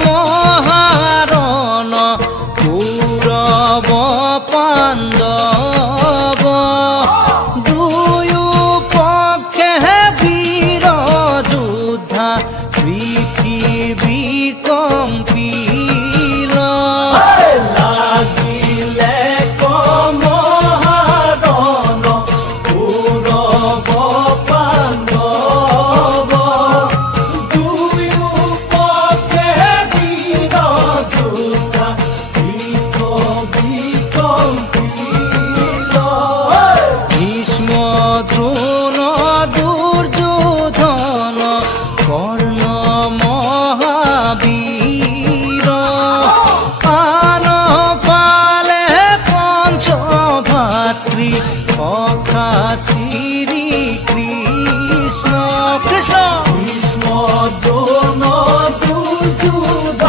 মহাৰণ কৌৰৱ পাণ্ডৱ দুয়ো পক্ষে বীৰ যোদ্ধা পৃথিৱী কম্পিল লাগিলে মহাৰণ কৌৰৱ পাণ্ডৱ দুয়ো পক্ষে বীৰ যোদ্ধা পৃথিৱী কম্পিল ভীষ্ম দ্ৰোণ দুৰ্যোধন কৰ্ণ মহাবীৰ আন ফালে পঞ্চভাতৃ সখা শ্ৰী কৃষ্ণ কৃষ্ণ ভীষ্ম দ্ৰোণ দুৰ্যোধন